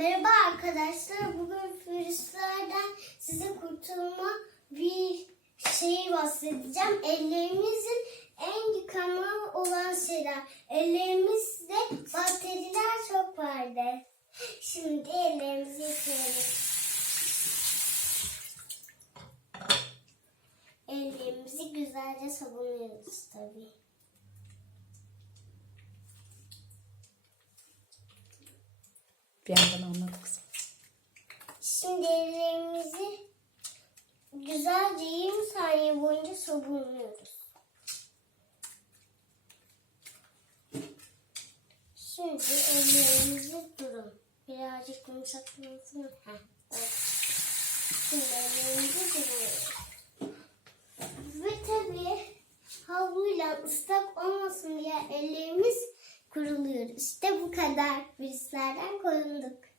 Merhaba arkadaşlar. Bugün virüslerden size kurtulma bir şeyi bahsedeceğim. Ellerimizin en yıkama olan şeyler. Ellerimizde bakteriler çok vardı. Şimdi ellerimizi yıkayalım. Ellerimizi güzelce sabunluyoruz tabii. Bir yandan anlat kızım. Şimdi ellerimizi güzelce 20 saniye boyunca sabunluyoruz. Şimdi ellerimizi durun. Birazcık evet. Şimdi ellerimizi duruyoruz. Ve tabii havluyla ıslak olmasın diye ellerimiz kuruluyor. İşte bu kadar virüslerden korunduk.